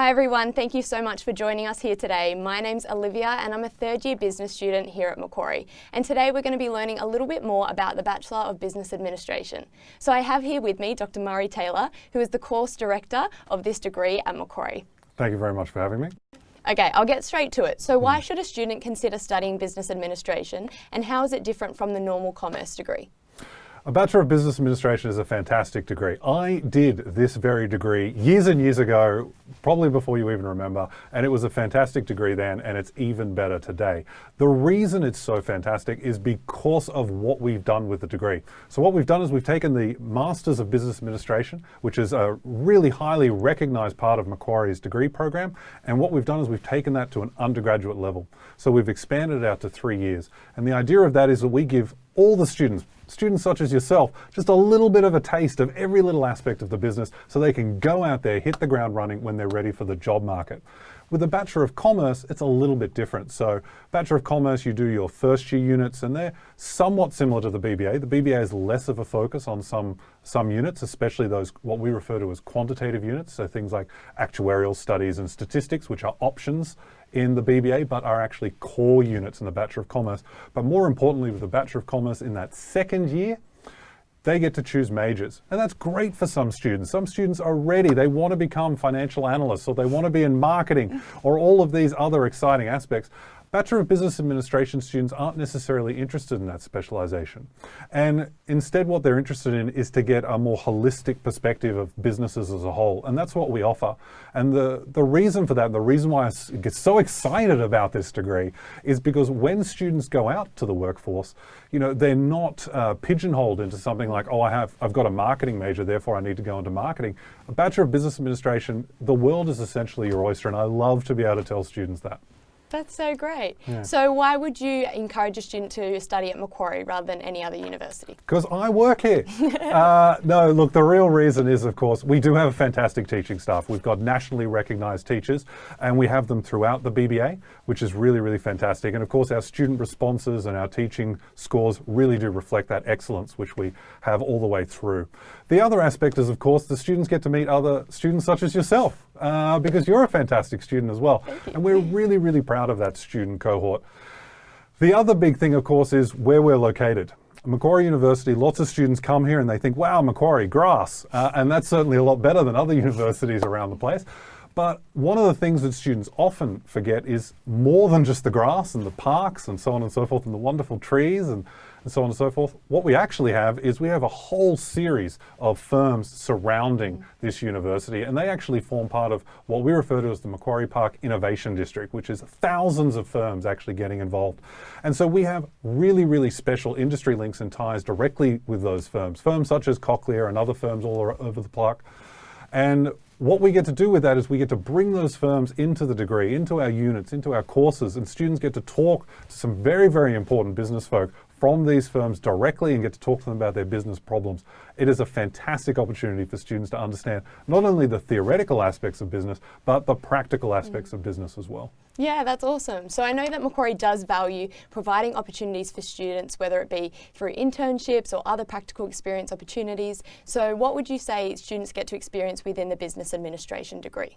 Hi everyone, thank you so much for joining us here today. My name's Olivia and I'm a third year business student here at Macquarie. And today we're going to be learning a little bit more about the Bachelor of Business Administration. So I have here with me Dr. Murray Taylor, who is the course director of this degree at Macquarie. Thank you very much for having me. Okay, I'll get straight to it. So why should a student consider studying business administration and how is it different from the normal commerce degree? A Bachelor of Business Administration is a fantastic degree. I did this very degree years and years ago, probably before you even remember, and it was a fantastic degree then, and it's even better today. The reason it's so fantastic is because of what we've done with the degree. So what we've done is we've taken the Masters of Business Administration, which is a really highly recognized part of Macquarie's degree program, and what we've done is we've taken that to an undergraduate level. So we've expanded it out to 3 years. And the idea of that is that we give all the students such as yourself, just a little bit of a taste of every little aspect of the business so they can go out there, hit the ground running when they're ready for the job market. With a Bachelor of Commerce, it's a little bit different. So Bachelor of Commerce, you do your first year units and they're somewhat similar to the BBA. The BBA has less of a focus on some units, especially those what we refer to as quantitative units. So things like actuarial studies and statistics, which are options in the BBA, but are actually core units in the Bachelor of Commerce. But more importantly, with the Bachelor of Commerce in that second year, they get to choose majors. And that's great for some students. Some students are ready. They want to become financial analysts or they want to be in marketing or all of these other exciting aspects. Bachelor of Business Administration students aren't necessarily interested in that specialization. And instead what they're interested in is to get a more holistic perspective of businesses as a whole. And that's what we offer. And the reason for that, the reason why I get so excited about this degree is because when students go out to the workforce, you know, they're not pigeonholed into something like, oh, I've got a marketing major, therefore I need to go into marketing. A Bachelor of Business Administration, the world is essentially your oyster. And I love to be able to tell students that. That's so great. Yeah. So why would you encourage a student to study at Macquarie rather than any other university? Because I work here. No, look, the real reason is, of course, we do have a fantastic teaching staff. We've got nationally recognized teachers and we have them throughout the BBA, which is really, really fantastic. And of course, our student responses and our teaching scores really do reflect that excellence, which we have all the way through. The other aspect is, of course, the students get to meet other students such as yourself, because you're a fantastic student as well. And we're really, really proud of that student cohort. The other big thing, of course, is where we're located. Macquarie University, lots of students come here and they think, wow, Macquarie, grass. And that's certainly a lot better than other universities around the place. But one of the things that students often forget is more than just the grass and the parks and so on and so forth and the wonderful trees and so on and so forth. What we actually have is we have a whole series of firms surrounding this university, and they actually form part of what we refer to as the Macquarie Park Innovation District, which is thousands of firms actually getting involved. And so we have really, really special industry links and ties directly with those firms such as Cochlear and other firms all over the park. And what we get to do with that is we get to bring those firms into the degree, into our units, into our courses, and students get to talk to some very, very important business folk from these firms directly and get to talk to them about their business problems. It is a fantastic opportunity for students to understand not only the theoretical aspects of business, but the practical aspects of business as well. Yeah, that's awesome. So I know that Macquarie does value providing opportunities for students, whether it be through internships or other practical experience opportunities. So what would you say students get to experience within the business administration degree?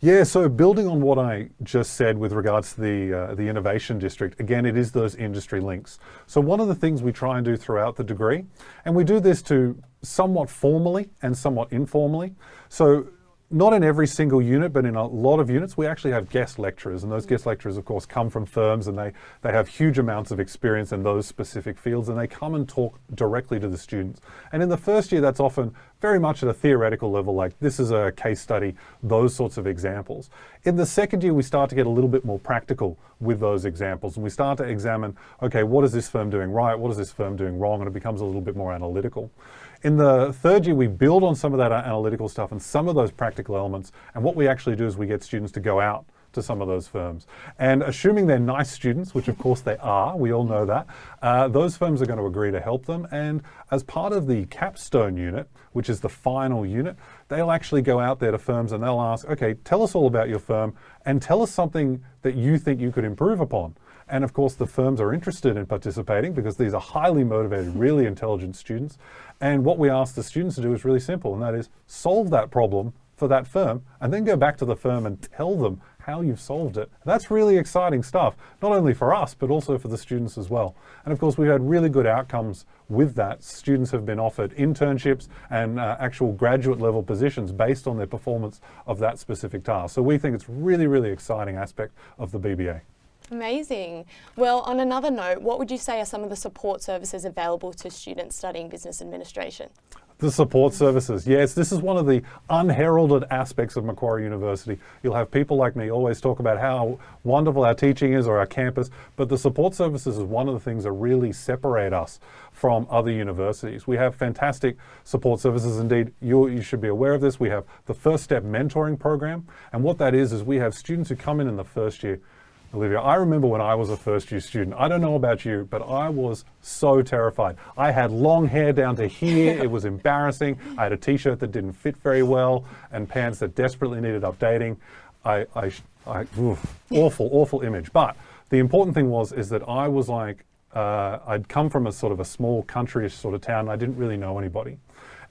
Yeah, so building on what I just said with regards to the Innovation District, again, it is those industry links. So one of the things we try and do throughout the degree, and we do this to somewhat formally and somewhat informally. So not in every single unit, but in a lot of units, we actually have guest lecturers. And those guest lecturers, of course, come from firms and they have huge amounts of experience in those specific fields and they come and talk directly to the students. And in the first year, that's often very much at a theoretical level, like this is a case study, those sorts of examples. In the second year, we start to get a little bit more practical with those examples and we start to examine, okay, what is this firm doing right? What is this firm doing wrong? And it becomes a little bit more analytical. In the third year, we build on some of that analytical stuff and some of those practical elements. And what we actually do is we get students to go out to some of those firms. And assuming they're nice students, which of course they are, we all know that, those firms are going to agree to help them. And as part of the capstone unit, which is the final unit, they'll actually go out there to firms and they'll ask, okay, tell us all about your firm and tell us something that you think you could improve upon. And of course, the firms are interested in participating because these are highly motivated, really intelligent students. And what we ask the students to do is really simple, and that is solve that problem for that firm and then go back to the firm and tell them how you've solved it. That's really exciting stuff, not only for us, but also for the students as well. And of course, we've had really good outcomes with that. Students have been offered internships and actual graduate level positions based on their performance of that specific task. So we think it's really, really exciting aspect of the BBA. Amazing. Well, on another note, what would you say are some of the support services available to students studying business administration? The support services. Yes, this is one of the unheralded aspects of Macquarie University. You'll have people like me always talk about how wonderful our teaching is or our campus, but the support services is one of the things that really separate us from other universities. We have fantastic support services. Indeed, you should be aware of this. We have the First Step Mentoring Program, and what that is we have students who come in the first year. Olivia, I remember when I was a first-year student. I don't know about you, but I was so terrified. I had long hair down to here. It was embarrassing. I had a t-shirt that didn't fit very well and pants that desperately needed updating. Awful image. But the important thing is that I was like, I'd come from a sort of a small country-ish sort of town. And I didn't really know anybody.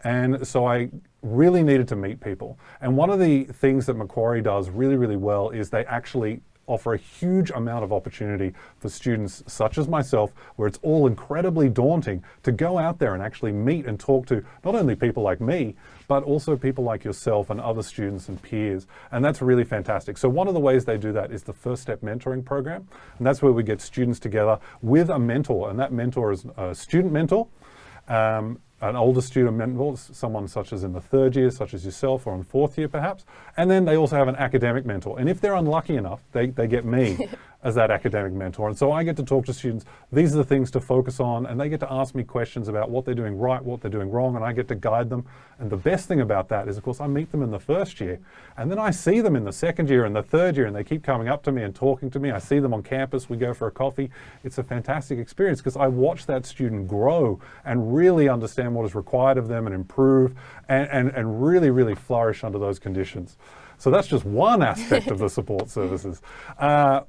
And so I really needed to meet people. And one of the things that Macquarie does really, really well is they actually offer a huge amount of opportunity for students such as myself, where it's all incredibly daunting to go out there and actually meet and talk to not only people like me, but also people like yourself and other students and peers. And that's really fantastic. So one of the ways they do that is the First Step Mentoring Program. And that's where we get students together with a mentor. And that mentor is a student mentor, an older student mentor, someone such as in the third year, such as yourself, or in fourth year perhaps. And then they also have an academic mentor. And if they're unlucky enough, they get me as that academic mentor. And so I get to talk to students, these are the things to focus on, and they get to ask me questions about what they're doing right, what they're doing wrong, and I get to guide them. And the best thing about that is, of course, I meet them in the first year, and then I see them in the second year and the third year, and they keep coming up to me and talking to me. I see them on campus, we go for a coffee. It's a fantastic experience because I watch that student grow and really understand what is required of them and improve and really, really flourish under those conditions. So that's just one aspect of the support services.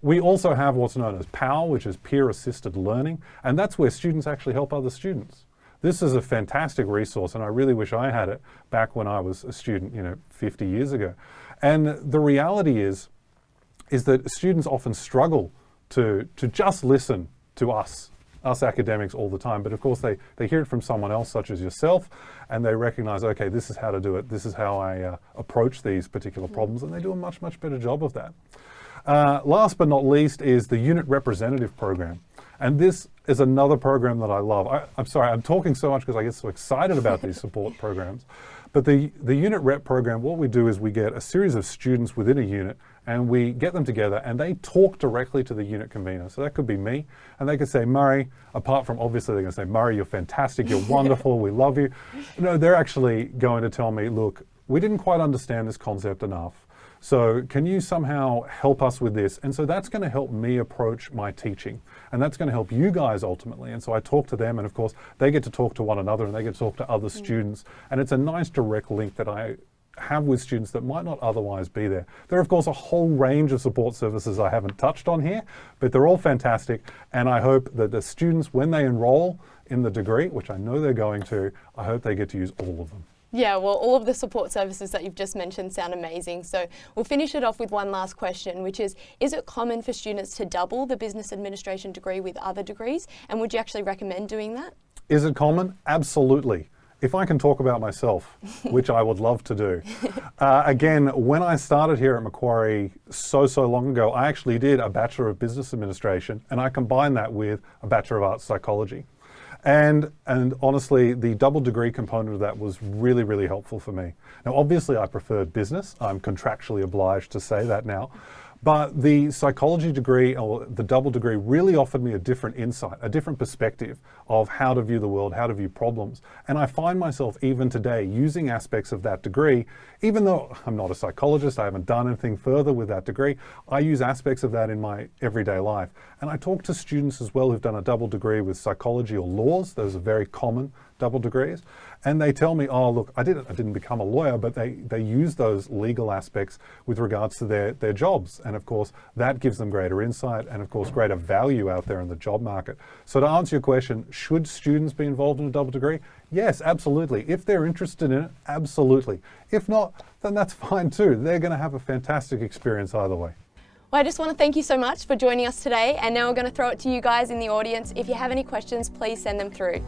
We also have what's known as PAL, which is peer-assisted learning, and that's where students actually help other students. This is a fantastic resource, and I really wish I had it back when I was a student, 50 years ago. And the reality is that students often struggle to just listen to us academics all the time, but of course they hear it from someone else such as yourself, and they recognize, okay, this is how to do it, this is how I approach these particular problems, and they do a much better job of that. Last but not least is the Unit Representative Program, and this is another program that I love. I'm sorry, I'm talking so much because I get so excited about these support programs, but the Unit Rep Program, what we do is we get a series of students within a unit and we get them together and they talk directly to the unit convener. So that could be me, and they could say, Murray, apart from obviously they're going to say, Murray, you're fantastic, you're wonderful, we love you. No, they're actually going to tell me, look, we didn't quite understand this concept enough. So can you somehow help us with this? And so that's going to help me approach my teaching. And that's going to help you guys ultimately. And so I talk to them, and of course, they get to talk to one another and they get to talk to other students. And it's a nice direct link that I have with students that might not otherwise be there. There are, of course, a whole range of support services I haven't touched on here, but they're all fantastic. And I hope that the students, when they enroll in the degree, which I know they're going to, I hope they get to use all of them. Yeah, well, all of the support services that you've just mentioned sound amazing. So we'll finish it off with one last question, which is it common for students to double the business administration degree with other degrees? And would you actually recommend doing that? Is it common? Absolutely. If I can talk about myself, which I would love to do. Again, when I started here at Macquarie so long ago, I actually did a Bachelor of Business Administration, and I combined that with a Bachelor of Arts Psychology. And honestly, the double degree component of that was really helpful for me. Now, obviously, I preferred business. I'm contractually obliged to say that now. But the psychology degree, or the double degree, really offered me a different insight, a different perspective of how to view the world, how to view problems. And I find myself even today using aspects of that degree, even though I'm not a psychologist, I haven't done anything further with that degree, I use aspects of that in my everyday life. And I talk to students as well who've done a double degree with psychology or laws. Those are very common double degrees, and they tell me, oh look, I didn't become a lawyer, but they use those legal aspects with regards to their jobs. And of course, that gives them greater insight and of course greater value out there in the job market. So to answer your question, should students be involved in a double degree? Yes, absolutely. If they're interested in it, absolutely. If not, then that's fine too. They're going to have a fantastic experience either way. Well, I just want to thank you so much for joining us today, and now we're going to throw it to you guys in the audience. If you have any questions, please send them through.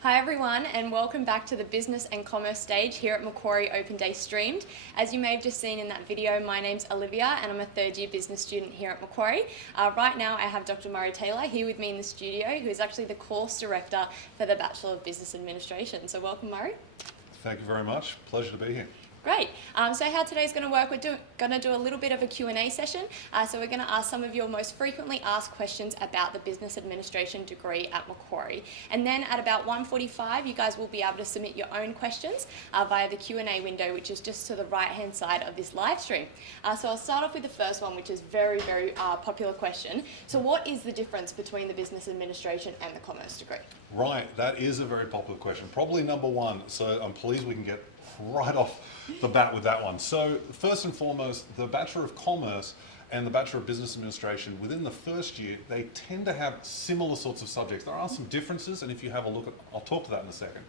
Hi everyone, and welcome back to the Business and Commerce stage here at Macquarie Open Day Streamed. As you may have just seen in that video, my name's Olivia and I'm a third year business student here at Macquarie. Right now I have Dr. Murray Taylor here with me in the studio, who is actually the course director for the Bachelor of Business Administration. So welcome, Murray. Thank you very much. Pleasure to be here. Great. So how today's going to work, we're going to do a little bit of a Q&A session. So we're going to ask some of your most frequently asked questions about the Business Administration degree at Macquarie. And then at about 1:45, you guys will be able to submit your own questions via the Q&A window, which is just to the right-hand side of this live stream. So I'll start off with the first one, which is very, very popular question. So what is the difference between the Business Administration and the Commerce degree? Right, that is a very popular question. Probably number one, so I'm pleased we can get right off the bat with that one. So first and foremost, the Bachelor of Commerce and the Bachelor of Business Administration, within the first year, they tend to have similar sorts of subjects. There are some differences, and if you have a look at, I'll talk to that in a second.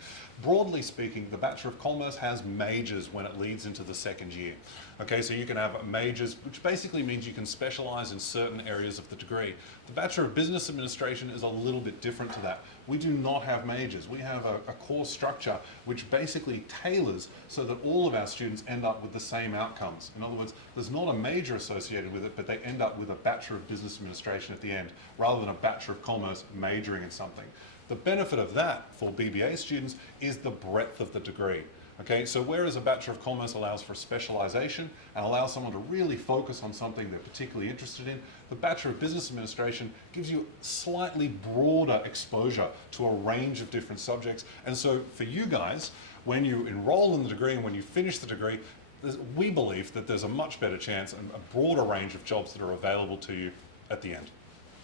Broadly speaking, the Bachelor of Commerce has majors when it leads into the second year. Okay, so you can have majors, which basically means you can specialize in certain areas of the degree. The Bachelor of Business Administration is a little bit different to that. We do not have majors. We have a course structure which basically tailors so that all of our students end up with the same outcomes. In other words, there's not a major associated with it, but they end up with a Bachelor of Business Administration at the end, rather than a Bachelor of Commerce majoring in something. The benefit of that for BBA students is the breadth of the degree. Okay, so whereas a Bachelor of Commerce allows for specialization and allows someone to really focus on something they're particularly interested in, the Bachelor of Business Administration gives you slightly broader exposure to a range of different subjects. And so for you guys, when you enroll in the degree and when you finish the degree, we believe that there's a much better chance and a broader range of jobs that are available to you at the end.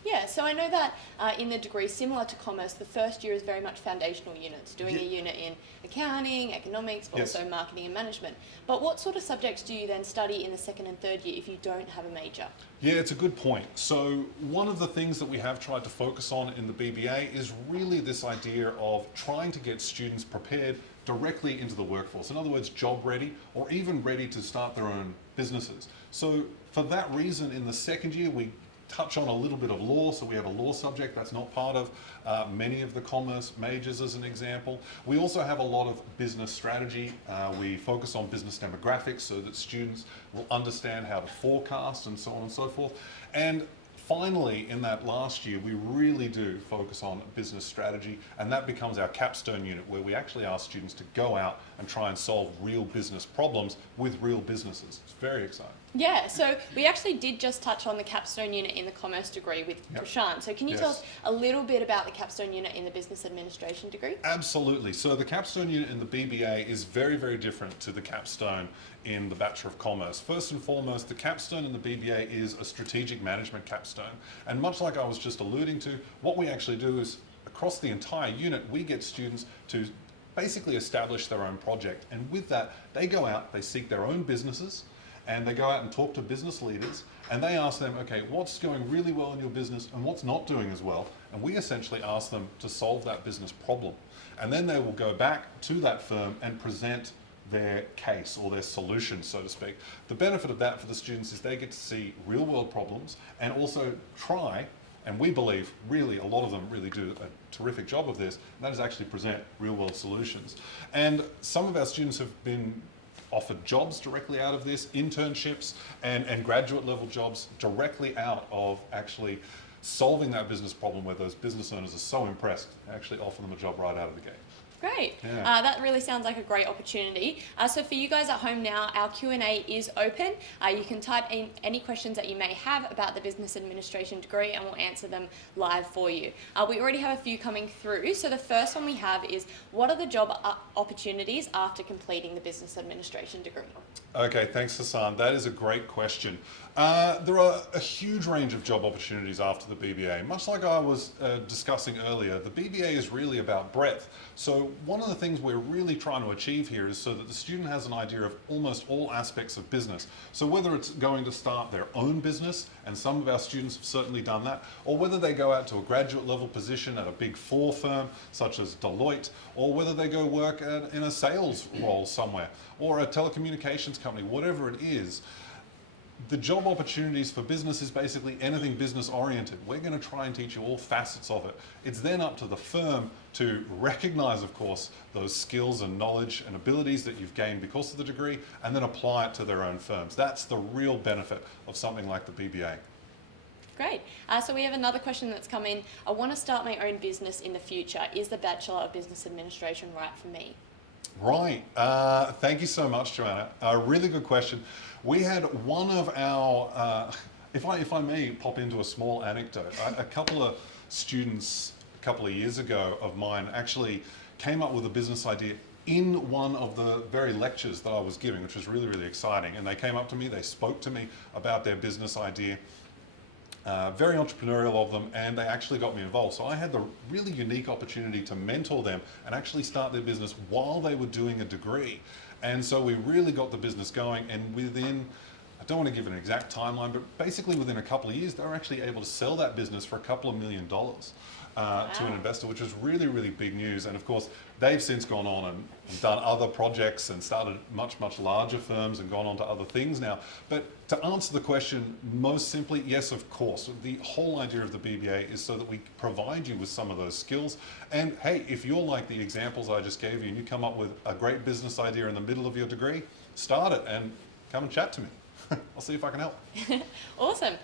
Yeah, so I know that in the degree, similar to commerce, the first year is very much foundational units, doing a unit in accounting, economics, but also marketing and management. But what sort of subjects do you then study in the second and third year if you don't have a major? Yeah, it's a good point. So one of the things that we have tried to focus on in the BBA is really this idea of trying to get students prepared directly into the workforce. In other words, job ready or even ready to start their own businesses. So for that reason, in the second year, we touch on a little bit of law, so we have a law subject that's not part of many of the commerce majors as an example. We also have a lot of business strategy. We focus on business demographics so that students will understand how to forecast and so on and so forth. And finally, in that last year, we really do focus on business strategy, and that becomes our capstone unit, where we actually ask students to go out and try and solve real business problems with real businesses. It's very exciting. Yeah, so we actually did just touch on the capstone unit in the commerce degree with Prashant. So can you tell us a little bit about the capstone unit in the business administration degree? Absolutely. So the capstone unit in the BBA is very, very different to the capstone in the Bachelor of Commerce. First and foremost, the capstone in the BBA is a strategic management capstone. And much like I was just alluding to, what we actually do is across the entire unit, we get students to basically establish their own project. And with that, they go out, they seek their own businesses, and they go out and talk to business leaders, and they ask them, okay, what's going really well in your business and what's not doing as well? And we essentially ask them to solve that business problem. And then they will go back to that firm and present their case or their solution, so to speak. The benefit of that for the students is they get to see real world problems and also try, and we believe really a lot of them really do a terrific job of this, and that is actually present real world solutions. And some of our students have been offered jobs directly out of this, internships and graduate level jobs directly out of actually solving that business problem, where those business owners are so impressed, they actually offer them a job right out of the gate. Great. Yeah. That really sounds like a great opportunity. So for you guys at home now, our Q&A is open. You can type in any questions that you may have about the business administration degree and we'll answer them live for you. We already have a few coming through. So the first one we have is, what are the job opportunities after completing the business administration degree? Okay, thanks, Hassan. That is a great question. There are a huge range of job opportunities after the BBA. Much like I was discussing earlier, the BBA is really about breadth. So one of the things we're really trying to achieve here is so that the student has an idea of almost all aspects of business. So whether it's going to start their own business, and some of our students have certainly done that, or whether they go out to a graduate level position at a big four firm, such as Deloitte, or whether they go work in a sales role somewhere, or a telecommunications company, whatever it is, the job opportunities for business is basically anything business oriented. We're going to try and teach you all facets of it. It's then up to the firm to recognize, of course, those skills and knowledge and abilities that you've gained because of the degree, and then apply it to their own firms. That's the real benefit of something like the BBA. Great. So we have another question that's come in. I want to start my own business in the future. Is the Bachelor of Business Administration right for me? Right. Thank you so much, Joanna. A really good question. We had one of our, if I may pop into a small anecdote, a couple of students a couple of years ago of mine actually came up with a business idea in one of the very lectures that I was giving, which was really, really exciting. And they came up to me, they spoke to me about their business idea. Very entrepreneurial of them, and they actually got me involved. So I had the really unique opportunity to mentor them and actually start their business while they were doing a degree. And so we really got the business going, and within, I don't want to give an exact timeline, but basically within a couple of years, they were actually able to sell that business for a couple of $1 million to an investor, which was really, really big news. And of course, they've since gone on and done other projects and started much, much larger firms and gone on to other things now. But to answer the question most simply, yes, of course. The whole idea of the BBA is so that we provide you with some of those skills. And hey, if you're like the examples I just gave you and you come up with a great business idea in the middle of your degree, start it and come and chat to me. I'll see if I can help. Awesome.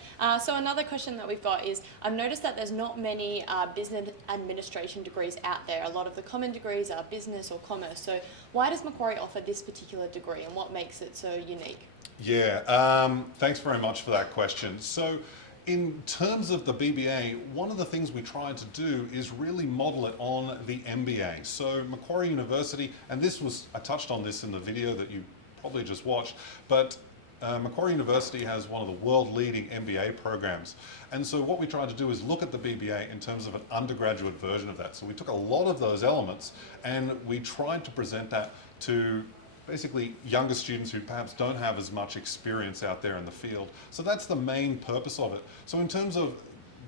So another question that we've got is, I've noticed that there's not many business administration degrees out there. A lot of the common degrees are business or commerce. So why does Macquarie offer this particular degree, and what makes it so unique? Yeah, thanks very much for that question. So in terms of the BBA, one of the things we tried to do is really model it on the MBA. So Macquarie University, and I touched on this in the video that you probably just watched, but Macquarie University has one of the world-leading MBA programs. And so what we tried to do is look at the BBA in terms of an undergraduate version of that. So we took a lot of those elements and we tried to present that to basically younger students who perhaps don't have as much experience out there in the field. So that's the main purpose of it. So in terms of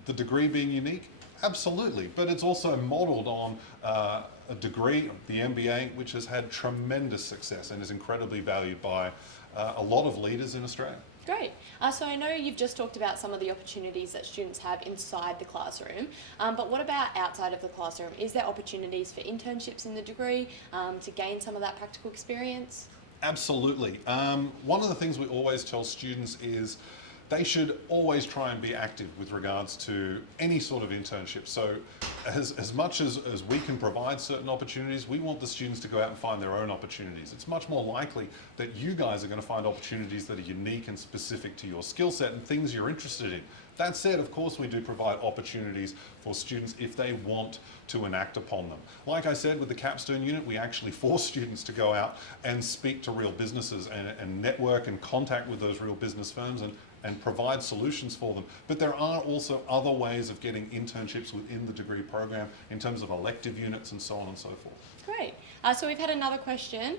the degree being unique, absolutely, but it's also modeled on a degree, the MBA, which has had tremendous success and is incredibly valued by a lot of leaders in Australia. Great. So I know you've just talked about some of the opportunities that students have inside the classroom, but what about outside of the classroom? Is there opportunities for internships in the degree to gain some of that practical experience? Absolutely. One of the things we always tell students is they should always try and be active with regards to any sort of internship. So as much as we can provide certain opportunities, we want the students to go out and find their own opportunities. It's much more likely that you guys are going to find opportunities that are unique and specific to your skill set and things you're interested in. That said, of course, we do provide opportunities for students if they want to enact upon them. Like I said, with the capstone unit, we actually force students to go out and speak to real businesses and network and contact with those real business firms and provide solutions for them. But there are also other ways of getting internships within the degree program in terms of elective units and so on and so forth. Great. So we've had another question.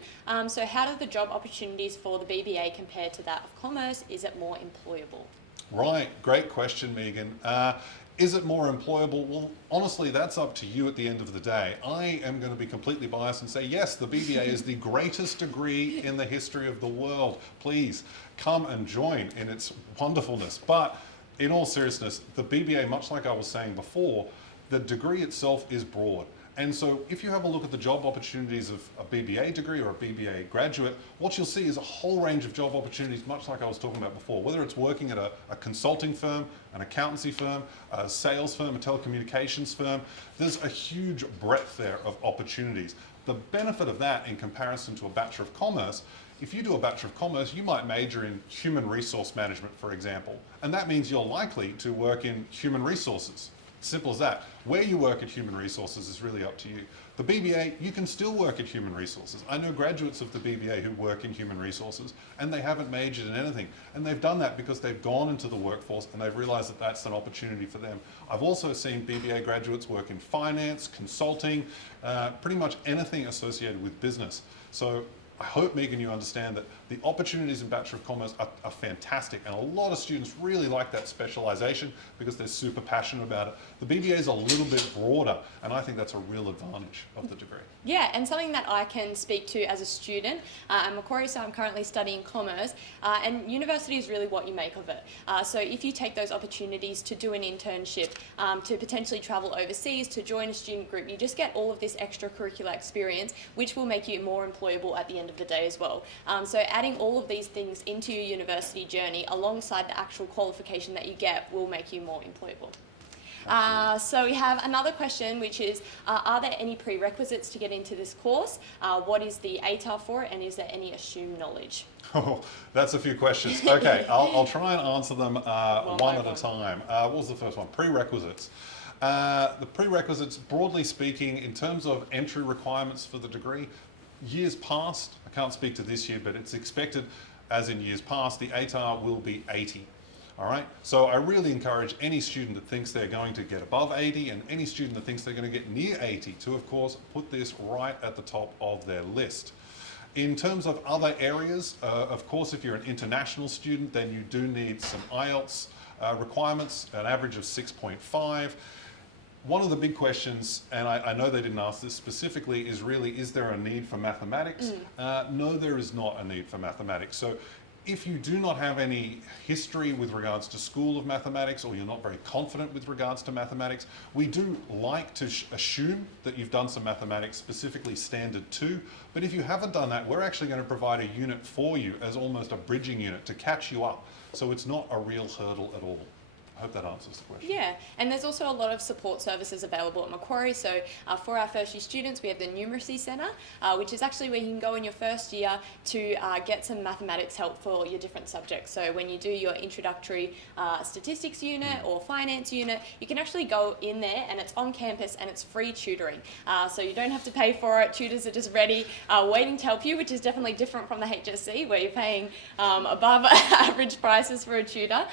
So how do the job opportunities for the BBA compare to that of commerce? Is it more employable? Right, great question, Megan. Is it more employable? Well, honestly, that's up to you at the end of the day. I am going to be completely biased and say, yes, the BBA is the greatest degree in the history of the world. Please come and join in its wonderfulness. But in all seriousness, the BBA, much like I was saying before, the degree itself is broad. And so if you have a look at the job opportunities of a BBA degree or a BBA graduate, what you'll see is a whole range of job opportunities, much like I was talking about before, whether it's working at a consulting firm, an accountancy firm, a sales firm, a telecommunications firm. There's a huge breadth there of opportunities. The benefit of that in comparison to a Bachelor of Commerce, if you do a Bachelor of Commerce, you might major in human resource management, for example, and that means you're likely to work in human resources. Simple as that. Where you work at human resources is really up to you. The BBA, you can still work at human resources. I know graduates of the BBA who work in human resources and they haven't majored in anything. And they've done that because they've gone into the workforce and they've realized that that's an opportunity for them. I've also seen BBA graduates work in finance, consulting, pretty much anything associated with business. So I hope, Megan, you understand that the opportunities in Bachelor of Commerce are fantastic, and a lot of students really like that specialization because they're super passionate about it. The BBA is a little bit broader, and I think that's a real advantage of the degree. Yeah, and something that I can speak to as a student at Macquarie, so I'm currently studying commerce, and university is really what you make of it. So if you take those opportunities to do an internship, to potentially travel overseas, to join a student group, you just get all of this extracurricular experience, which will make you more employable at the end of the day as well. So adding all of these things into your university journey alongside the actual qualification that you get will make you more employable. So we have another question, which is, are there any prerequisites to get into this course? What is the ATAR for, and is there any assumed knowledge? Oh, that's a few questions. Okay, I'll try and answer them one at a time. What was the first one? Prerequisites. The prerequisites, broadly speaking, in terms of entry requirements for the degree, years past, I can't speak to this year, but it's expected, as in years past, the ATAR will be 80. All right, so I really encourage any student that thinks they're going to get above 80 and any student that thinks they're going to get near 80 to, of course, put this right at the top of their list. In terms of other areas, of course, if you're an international student, then you do need some IELTS requirements, an average of 6.5. One of the big questions, and I know they didn't ask this specifically, is really, is there a need for mathematics? No, there is not a need for mathematics. So if you do not have any history with regards to School of Mathematics, or you're not very confident with regards to mathematics, we do like to assume that you've done some mathematics, specifically Standard 2. But if you haven't done that, we're actually going to provide a unit for you as almost a bridging unit to catch you up. So it's not a real hurdle at all. I hope that answers the question. Yeah, and there's also a lot of support services available at Macquarie. So for our first year students, we have the Numeracy Centre, which is actually where you can go in your first year to get some mathematics help for your different subjects. So when you do your introductory statistics unit or finance unit, you can actually go in there and it's on campus and it's free tutoring. So you don't have to pay for it. Tutors are just ready, waiting to help you, which is definitely different from the HSC where you're paying above average prices for a tutor.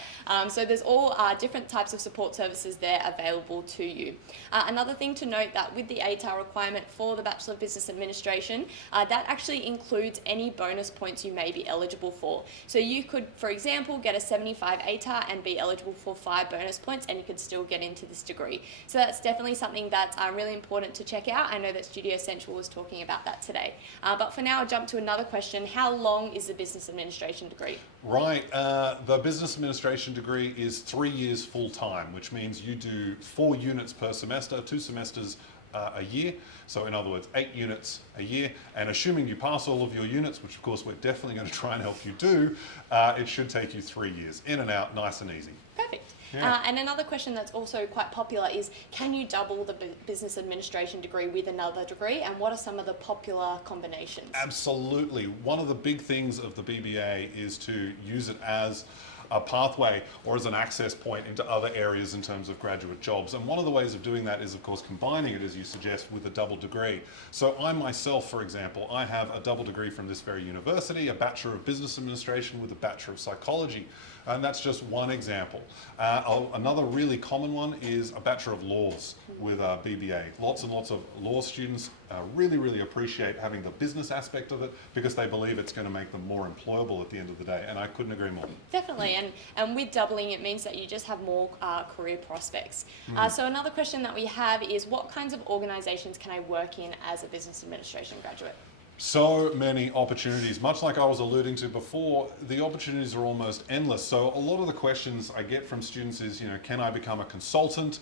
So there's all different types of support services there available to you. Another thing to note that with the ATAR requirement for the Bachelor of Business Administration, that actually includes any bonus points you may be eligible for. So you could, for example, get a 75 ATAR and be eligible for 5 bonus points and you could still get into this degree. So that's definitely something that's really important to check out. I know that Studio Central was talking about that today. But for now, I'll jump to another question. How long is the Business Administration degree? Right, the Business Administration degree is 3 years full-time, which means you do 4 units per semester, 2 semesters a year. So in other words, 8 units a year. And assuming you pass all of your units, which of course we're definitely going to try and help you do, it should take you 3 years. In and out, nice and easy. Perfect. Yeah. And another question that's also quite popular is, can you double the business administration degree with another degree, and what are some of the popular combinations? Absolutely. One of the big things of the BBA is to use it as a pathway or as an access point into other areas in terms of graduate jobs. And one of the ways of doing that is, of course, combining it, as you suggest, with a double degree. So I myself, for example, I have a double degree from this very university, a Bachelor of Business Administration with a Bachelor of Psychology. And that's just one example. Another really common one is a Bachelor of Laws with a BBA. Lots and lots of law students really appreciate having the business aspect of it because they believe it's going to make them more employable at the end of the day. And I couldn't agree more. Definitely. And with doubling, it means that you just have more career prospects. So another question that we have is, what kinds of organisations can I work in as a business administration graduate? So many opportunities. Much like I was alluding to before, the opportunities are almost endless. So a lot of the questions I get from students is, can I become a consultant?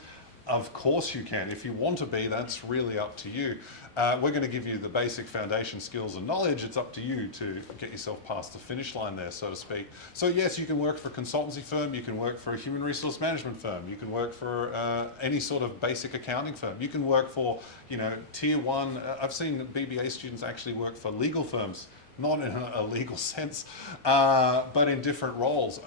Of course you can. If you want to be, that's really up to you. We're going to give you the basic foundation skills and knowledge. It's up to you to get yourself past the finish line there, so to speak. So yes, you can work for a consultancy firm, you can work for a human resource management firm, you can work for any sort of basic accounting firm, you can work for, tier one. I've seen BBA students actually work for legal firms. Not in a legal sense, but in different roles.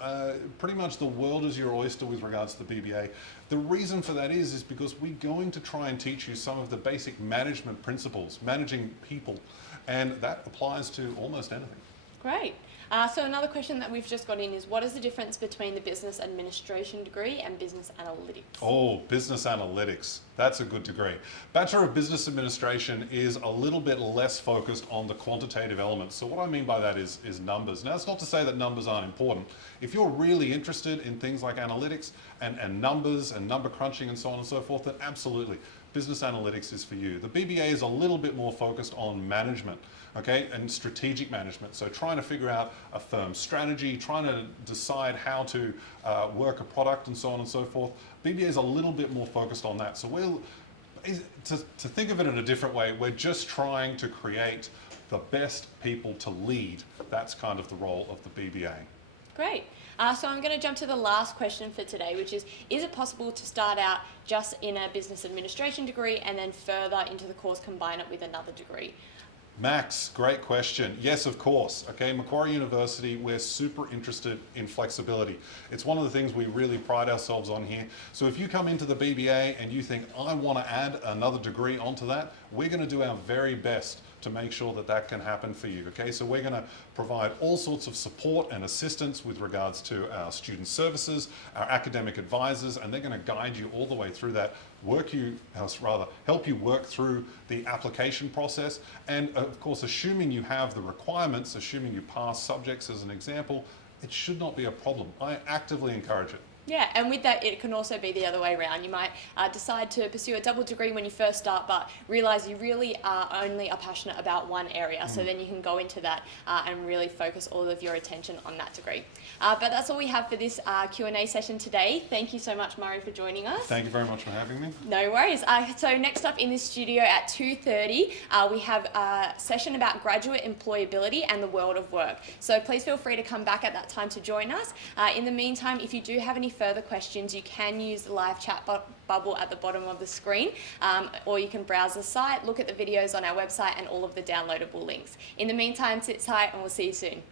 Pretty much the world is your oyster with regards to the BBA. The reason for that is because we're going to try and teach you some of the basic management principles, managing people, and that applies to almost anything. Great. So another question that we've just got in is, what is the difference between the business administration degree and business analytics? Oh, business analytics. That's a good degree. Bachelor of Business Administration is a little bit less focused on the quantitative elements. So what I mean by that is numbers. Now, it's not to say that numbers aren't important. If you're really interested in things like analytics and numbers and number crunching and so on and so forth, then absolutely, business analytics is for you. The BBA is a little bit more focused on management, okay, and strategic management. So trying to figure out a firm's strategy, trying to decide how to work a product and so on and so forth. BBA is a little bit more focused on that. So to think of it in a different way, we're just trying to create the best people to lead. That's kind of the role of the BBA. Great. So I'm going to jump to the last question for today, which is it possible to start out just in a business administration degree and then further into the course combine it with another degree? Max, great question. Yes, of course. Okay, Macquarie University, we're super interested in flexibility. It's one of the things we really pride ourselves on here. So if you come into the BBA and you think, I want to add another degree onto that, we're going to do our very best to make sure that that can happen for you. Okay, so we're going to provide all sorts of support and assistance with regards to our student services, our academic advisors, and they're going to guide you all the way through that, help you work through the application process. And of course, assuming you have the requirements, assuming you pass subjects as an example, it should not be a problem. I actively encourage it. Yeah, and with that, it can also be the other way around. You might decide to pursue a double degree when you first start, but realize you really are passionate about one area. So then you can go into that and really focus all of your attention on that degree. But that's all we have for this Q&A session today. Thank you so much, Murray, for joining us. Thank you very much for having me. No worries. So next up in this studio at 2:30, we have a session about graduate employability and the world of work. So please feel free to come back at that time to join us. In the meantime, if you do have any further questions, you can use the live chat bubble at the bottom of the screen, or you can browse the site, look at the videos on our website and all of the downloadable links. In the meantime, sit tight and we'll see you soon.